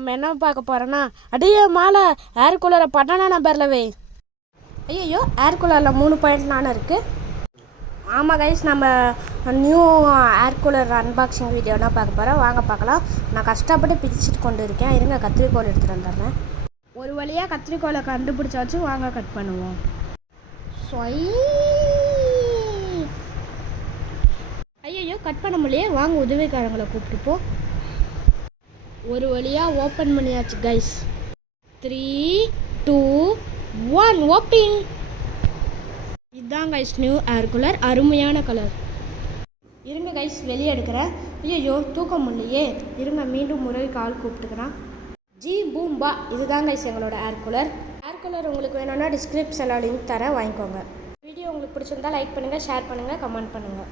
நம்ம என்ன பார்க்க போகிறோன்னா அடியே மாலை ஏர் கூலரை 12ஆம் நம்பரில் வை. ஐயோ ஏர் கூலரில் 3 பாயிண்ட் நானும் இருக்குது. ஆமாம் கைஸ், நம்ம new air cooler unboxing video தான் பார்க்க போகிறோம். வாங்க பார்க்கலாம். நான் கஷ்டப்பட்டு பிரிச்சுட்டு கொண்டு இருக்கேன். இருங்க கத்திரிக்கோல் எடுத்துகிட்டு வந்துடுறேன். ஒரு வழியாக கத்திரிக்கோலை கண்டுபிடிச்சாச்சு. வாங்க கட் பண்ணுவோம். ஐயோ கட் பண்ண முடியலையே. வாங்க உதவிக்காரங்களை கூப்பிட்டுப்போ. ஒரு வழியாக ஓப்பன் பண்ணியாச்சு கைஸ். 3, 2, 1 ஓப்பன். இதுதான் கைஸ் நியூ ஏர் கூலர். அருமையான கலர். இருங்க கைஸ் வெளியே எடுக்கிறேன். ஐயோ தூக்க முடியலையே. இருங்க மீண்டும் முறைக்கு ஆள் கூப்பிட்டுக்கிறேன். ஜி பூம்பா. இதுதான் கைஸ் எங்களோட ஏர் கூலர். ஏர் கூலர் உங்களுக்கு வேணும்னா டிஸ்கிரிப்ஷனில் லிங்க் தரேன், வாங்கிக்கோங்க. வீடியோ உங்களுக்கு பிடிச்சிருந்தா லைக் பண்ணுங்கள், ஷேர் பண்ணுங்கள், கமெண்ட் பண்ணுங்கள்.